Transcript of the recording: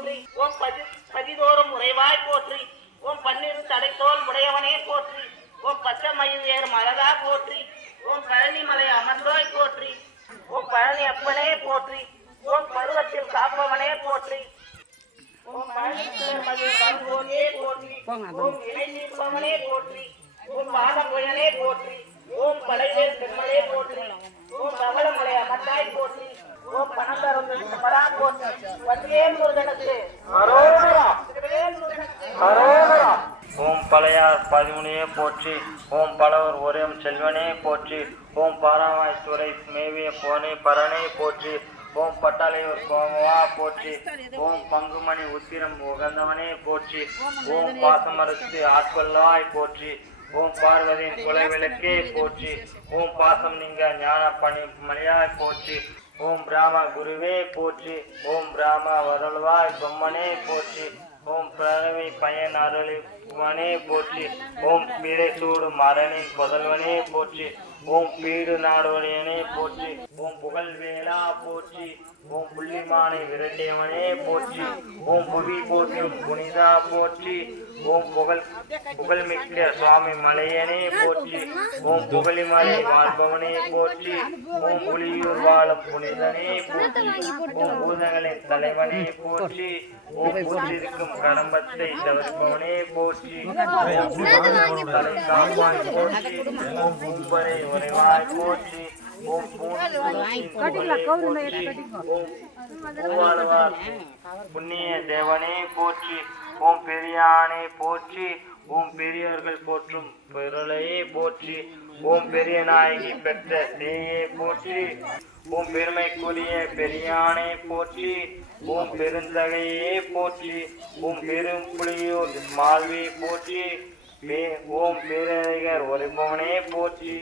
போற்றி. ஓம் பதிதோறும் உறைவாய் போற்றி. ஓம் பன்னிரு தடைத்தோல் உடையவனே போற்றி. ஓம் பச்சை மயில் ஏறு மலரா போற்றி. ஓம் பழனி மலை அமர்ந்தோய் போற்றி. ஓம் பழனி அப்பனே போற்றி. ஓம் பருவத்தில் காப்பவனே போற்றி. ஓம் பழனி மயில் வருவோனே போற்றி. ஓம் இணை நீர்ப்பவனே போற்றி. ஓம் பாதபுயனே போற்றி. ஓம் படைவேல் பெருமளே போற்றி. ஓம் பவளமலை அமர்ந்தாய் போற்றி. ஓம் பணந்தரும் மரா போற்றி. வந்தியே முருகனுக்கு அரோகரா. அரோகரா. ஓம் பழையார் பதிமுனியே போற்றி. ஓம் பலவர் ஒரேம் செல்வனே போற்றி. ஓம் பாராமாய்த்துறை மேவிய போனே பரனே போற்றி. ஓம் பட்டாளையூர் கோமவா போற்றி. ஓம் பங்குமணி உத்திரம் உகந்தவனே போற்றி. ஓம் பாசமரத்து ஆட்கொள்ளாய் போற்றி. ஓம் பார்வதியின் குலவிளக்கே போற்றி. ஓம் பாசம் நீங்க ஞான பணி மணியாய் போற்றி. ஓம் பிராம குருவே போற்றி. ஓம் பிராம வருள்வாய் பொம்மனே போற்றி. ஓம் பிரணவி பயன் அருளிவனே போற்றி. ஓம் பீடை சூடு மரணின் புதல்வனே போற்றி. ஓம் பீடு நாடுவனே போற்றி. ஓம் புகழ் வேளா போற்றி. ஓம் புள்ளிமானை விரட்டியவனே போற்றி. ஓம் புவி போற்றும் புனிதா போற்றி. ஓம் புகழ்மிக்க சுவாமி மலையனே போற்றி. ஓம் புகழிமலை வாழ்பவனே போற்றி. ஓம் புலியூர் வாழும் புனிதனே போற்றி. ஓம் பூதங்களின் தலைவனே போற்றி. ஓம் பூற்றிருக்கும் கடம்பத்தை தவிர்ப்பவனே போற்றி. தலை காப்பாய் போற்றி. ஓம் பூம்பரை உறைவாய் போற்றி. ஓம் பூவாழ்வார் புண்ணிய தேவனே போற்றி. ஓம் பெரியானே போற்றி. ஓம் பெரியவர்கள் போற்றும் பொருளையே போற்றி. ஓம் பெரிய நாயகி பெற்ற தேயே போற்றி. ஓம் பெருமைக்குரிய பெரியானே போற்றி. ஓம் பெருந்தகையே போற்றி. ஓம் பெரும் புலியூர் மால்வி போற்றி. ஓம் பேரறிஞர் ஒருபவனே போற்றி.